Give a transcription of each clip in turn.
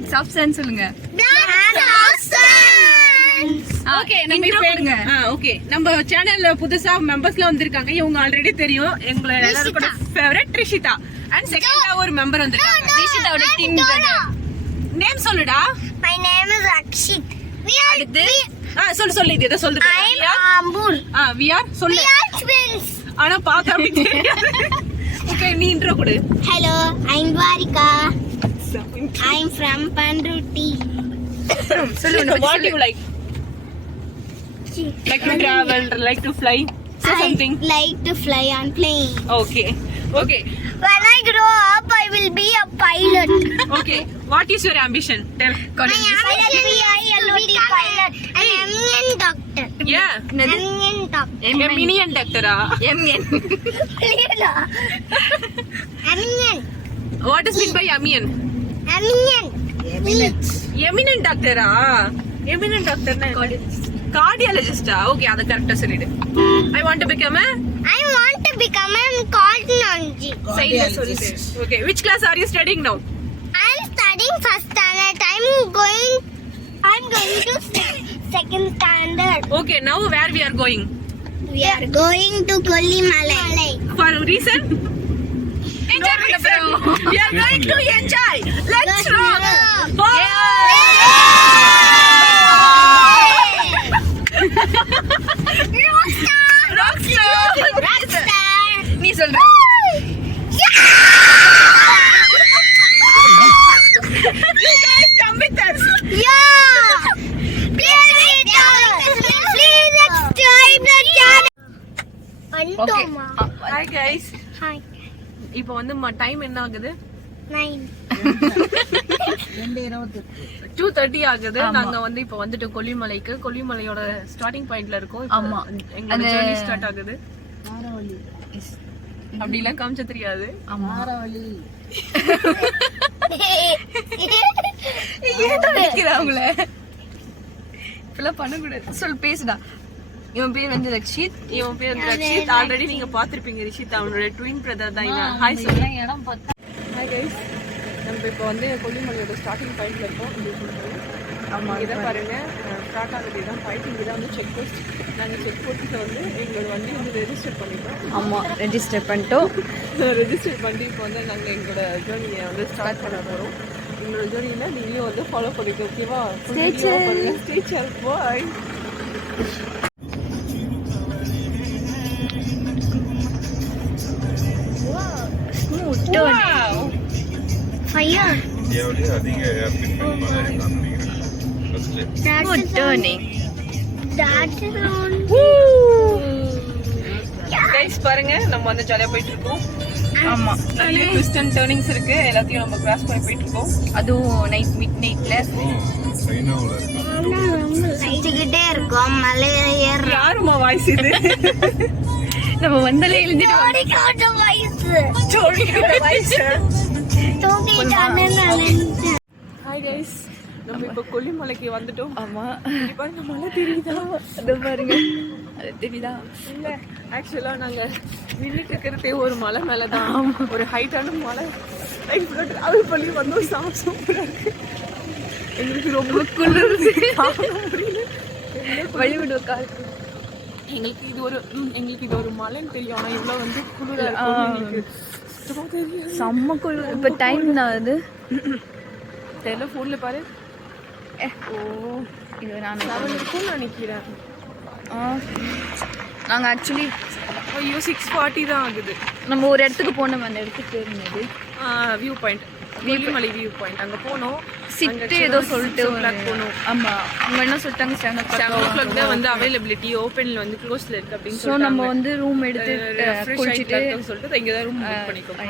Black substance சொல்லுங்க. Okay நம்ம சேனல்ல புதுசா மெம்பர்ஸ்லாம் வந்திருக்காங்க. இவங்க ஆல்ரெடி தெரியும். எங்களோட எல்லாரோட ஃபேவரட் ரிஷிதா. அண்ட் செகண்டா ஒரு மெம்பர் வந்திருக்காங்க. ரிஷிதாவோட டீம் நேம் சொல்லுடா. My name is Akshit. அடுத்து சொல்லு இது சொல்லுங்க. I'm Ambur. we are சொல்லு. We are twins. ஆனா பார்த்தா அப்படி தெரியாது. ஓகே நீ இன்ட்ரோ கொடு. Hello, I'm Dwarika. I'm from Pandruti. சொல்லுங்க what you like to travel, like to fly, say something. I like to fly on plane. Okay. When I grow up, I will be a pilot. Okay, what is your ambition? Tell. My ambition is to be a pilot. An eminent doctor. Yeah. Eminent doctor. A minion doctor. MN. Eminent. What is meant by amian? Eminent. Eminent doctor. Eminent doctor na cardiologist. Okay, அத கரெக்ட்டா சொல்லிடு. I want to become a cardiologist. Side சொல்லுங்க. Okay, which class are you studying now? I'm studying first standard. I'm going to second standard. Okay, now where we are going? We are going to Kollimalai. For a reason? Enjoy reason. We are going to enjoy. Let's rock. Rockstar. நீ சொல்ற. You guys come with us. Yeah. Please subscribe the channel. Antoma. Hi guys. Hi. இப்போ வந்து time என்ன ஆகுது? 9. 2:30 ஆகுது. நாங்க வந்து இப்போ வந்துட்டோம் கொல்லிமலைக்கு. கொல்லிமலையோட ஸ்டார்டிங் பாயிண்ட்ல இருக்கோம். ஆமா. எங்களோட ஜர்னி ஸ்டார்ட் ஆகுது. அப்படிலாம் காமிச்ச தெரியாது. அவங்கள இப்பெல்லாம் பண்ணக்கூடாது. சொல் பேசுடா. இவன் பேர் வந்து ரக்ஷித். இவன் பேர் ரக்ஷித். ஆல்ரெடி நீங்க பாத்திருப்பீங்க. ரிஷித் அவனோட ட்வின் பிரதர் தான் இவன். ஹாய் சொல்லு. Hi guys. நம்ம இப்போ வந்து கொல்லிமலையோட ஸ்டார்டிங் பாயிண்ட்ல இருக்கோம். ஆமா இதை பாருங்க. ஸ்டார்ட் ஆகுது தான் பாயிண்ட். இதான் வந்து செக் போஸ்ட். நாங்கள் செக் போஸ்ட்ல வந்து எங்களோட வண்டி வந்து ரெஜிஸ்டர் பண்ணிட்டோம். ஆமா ரெஜிஸ்டர் பண்ணிட்டோம். ரெஜிஸ்டர் பண்ணி இப்போ வந்து நாங்கள் எங்களோட ஜேர்னியை வந்து ஸ்டார்ட் பண்ண போகிறோம். எங்களோட ஜேர்னியில் நீங்களும் வந்து ஃபாலோ பண்ணிக்க. ஓகேவா? Stature bye. Fire. Good turning. That's on. Guys பாருங்க நம்ம வந்து ஜாலியா போயிட்டு இருக்கோம். ஆமா நிறைய ட்விஸ்ட் அண்ட் டர்னிங்ஸ் இருக்கு. எல்லாத்தையும் நம்ம கிராஸ் பண்ணி போயிட்டு இருக்கோம். அதுவும் நைட் மிட் நைட்ல சுத்திக்கிட்டே இருக்கோம். மலையில ஏற யாருமா வாய்ஸ் இது? நம்ம வந்தாலே எழுந்திட்டு ஹாய் கைஸ். நம்ம இப்போ கொல்லிமலைக்கு வந்துட்டோம். ஆமா பாருங்க மலை தெரியுதா? அது பாருங்க. அது தெரியுதா? இல்ல ஆக்சுவலா நாங்க நின்றுட்டு இருக்கிறதே ஒரு மலை மேலதான். ஒரு ஹைட்டான மலை. டிராவல் பண்ணி வந்தோம். சூப்பரா இருக்கு. எங்களுக்கு ரொம்ப குளிருது. முடியல. வழி விடுவ கால். எங்களுக்கு இது ஒரு மலைன்னு தெரியும். ஆனா இவ்வளவு வந்து குளிரா இருக்கு. செம்ம குளிர். இப்ப டைம் தான் அது. தெரியல. போன்ல பாரு. ஓ இது நான் இருக்கும்னு நினைக்கிறேன். நாங்க ஆக்சுவலி ஐயோ 6:40 தான் ஆகுது. நம்ம ஒரு இடத்துக்கு போனோம். அந்த இடத்துக்கு பேர் என்னது? View point. Kollimalai view point. அங்க போனோம். சிட்டு ஏதோ சொல்லிட்டு போனோம். ஆமா அவங்க என்ன சொல்லிட்டாங்க? 7:00 தான் வந்து அவைலபிலிட்டி. ஓப்பன்ல வந்து க்ளோஸ்ல இருக்கு அப்படின்னு சொல்லிட்டு நம்ம வந்து ரூம் எடுத்து குளிச்சிட்டு சொல்லிட்டு இங்க தான் ரூம் புக் பண்ணிக்கோங்க.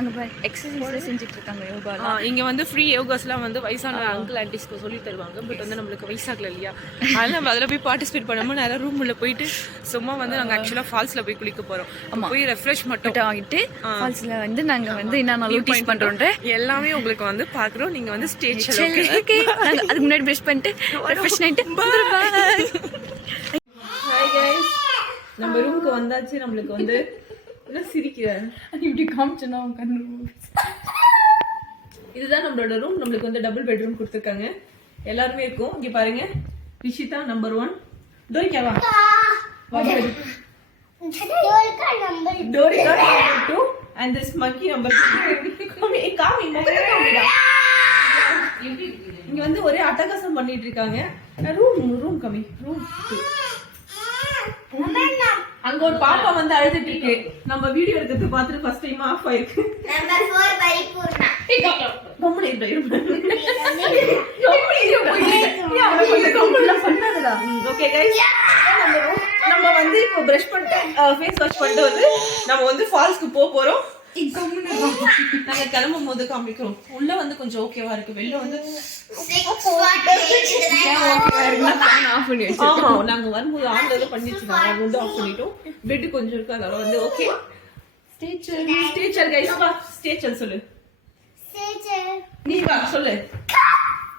அங்க பாரு எக்ஸர்சைஸ் செஞ்சுட்டு இருக்காங்க. யோகா இங்க வந்து ஃப்ரீ யோகாஸ்லாம் வந்து வயசான அங்கிள் ஆன்டிஸ்க்கு சொல்லி தருவாங்க. பட் வந்து நம்மளுக்கு வயசாகல இல்லையா? அதனால நம்ம அதில் போய் பார்ட்டிசிபேட் பண்ணாம நேரம் ரூம் உள்ள போயிட்டு சும்மா வந்து நாங்க ஆக்சுவலா ஃபால்ஸ்ல போய் குளிக்க போறோம். போய் ரெஃப்ரெஷ் மட்டும் ஆகிட்டு ஃபால்ஸ்ல வந்து நாங்க வந்து என்ன நோட்டீஸ் பண்றோம் எல்லாமே உங்களுக்கு வந்து பாக்குறோம். நீங்க வந்து ஸ்டேஜ் ஓகே. அதுக்கு முன்னாடி பிரஷ் பண்ணிட்டு ரெஃப்ரெஷ் ஆயிட்டு ஹாய் கைஸ். நம்ம ரூமுக்கு வந்தாச்சு. நம்மளுக்கு வந்து என்ன சிரிக்கிற? இப்படி காமிச்சனா கண்ணு இதுதான் நம்மளோட ரூம். நம்மளுக்கு வந்து டபுள் பெட்ரூம் கொடுத்துருக்காங்க. எல்லாருமே இருக்கும். இங்க பாருங்க, ரிஷிதா நம்பர் 1, டோரிகாவா டோரிகா number 2 and this monkey number 3. காமி இங்க வந்து ஒரே அட்டகாசம் பண்ணிட்டு இருக்காங்க. ரூம் கம்மி ரூம். அங்க ஒரு பாப்பா வந்து அழுதுட்டு இருக்கு. நம்ம வீடியோ எடுக்கிறது பார்த்துட்டு ஃபர்ஸ்ட் டைம் ஆஃப் ஆயிருக்கு. நம்பர் 4 பரிபூர்ணா. கம்முனு பண்ணாதடா. ஓகே கைஸ், நம்ம வந்து இப்போ பிரஷ் பண்ணிட்டு ஃபேஸ் வாஷ் பண்ணிட்டு வந்து நம்ம வந்து ஃபால்ஸ்க்கு போறோம். நாங்க கிளம்பும் போது காமிக்கிறோம். உள்ள வந்து கொஞ்சம் ஓகேவா இருக்கு, வெளில வந்து நாங்க வரும்போது ஆன்ல பண்ணி வச்சிருக்காங்க. நாங்க வந்து ஆஃப் பண்ணிட்டோம். பெட் கொஞ்சம் இருக்கு, அதனால வந்து ஓகே. ஸ்டேச்சர் கைஸ், வா ஸ்டேச்சர் சொல்லு. நீ வா சொல்லு.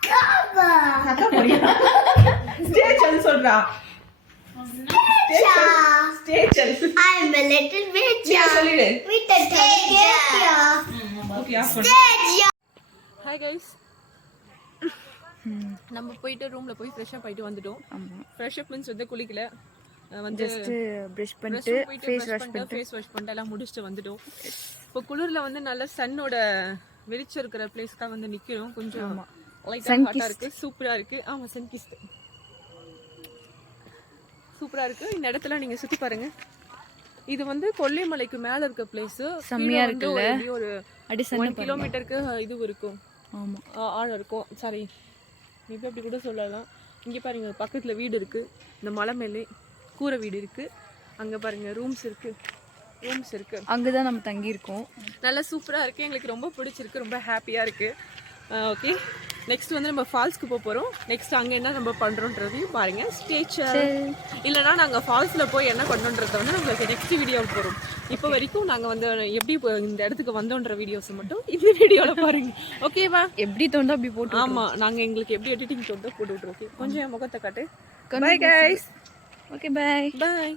காக்கா போறியா? ஸ்டேச்சர் சொல்றா. Stature. I'm a little bit சொல்லிடு. with a stage. Okay off பண்ணு. ஹாய் கைஸ், நம்ம போயிட்டு ரூம்ல போய் ஃப்ரெஷ் அப் ஆயிட்டு வந்துட்டோம். ஃப்ரெஷ் அப் மீன்ஸ் வந்து குளிக்கல, வந்து ஜஸ்ட் பிரஷ் பண்ணிட்டு ஃபேஸ் வாஷ் பண்ணிட்டு எல்லாம் முடிச்சுட்டு வந்துட்டோம். இப்போ குளிர்ல வந்து நல்ல சன்னோட வெளிச்சம் இருக்கிற பிளேஸ் தான் வந்து நிக்கிறோம். கொஞ்சம் லைட்டா ஹாட்டா இருக்கு, சூப்பரா இருக்கு. ஆமா, சன்கிஸ்ட் சூப்பரா இருக்கு. இந்த இடத்துல நீங்க சுத்தி பாருங்க. இது வந்து கொல்லிமலைக்கு மேல இருக்க பிளேஸ். செம்மையா இருக்குல்ல. ஒரு 1 கிலோமீட்டருக்கு இது இருக்கும். ஆமா, ஆழம் இருக்கும். சாரி, மேபி அப்படி கூட சொல்லலாம். இங்க பாருங்க, பக்கத்துல வீடு இருக்கு. இந்த மலை மேலே கூரை வீடு இருக்கு. அங்க பாருங்க ரூம்ஸ் இருக்கு. அங்கதான் நம்ம தங்கி இருக்கோம். நல்லா சூப்பரா இருக்கு. எங்களுக்கு ரொம்ப பிடிச்சிருக்கு, ரொம்ப ஹாப்பியா இருக்கு. ஓகே, நெக்ஸ்ட் வந்து நம்ம ஃபால்ஸ்க்கு போறோம். நெக்ஸ்ட் அங்க என்ன நம்ம பண்றோம்ன்றதையும் பாருங்க. ஸ்டேச்சர் இல்லைன்னா நாங்க ஃபால்ஸ்ல போய் என்ன பண்றோம்ன்றத வந்து நம்மளுக்கு நெக்ஸ்ட் வீடியோ போறோம். இப்போ வரைக்கும் நாங்க வந்து எப்படி இந்த இடத்துக்கு வந்தோன்ற வீடியோஸ் மட்டும் இந்த வீடியோல பாருங்க. ஓகேவா? எப்படி தோணுதோ அப்படி போட்டு. ஆமா, நாங்க எங்களுக்கு எப்படி எடிட்டிங் தோணுதோ போட்டு விட்டுருக்கோம். கொஞ்சம் என் முகத்தை காட்டு. Bye guys. Okay, by.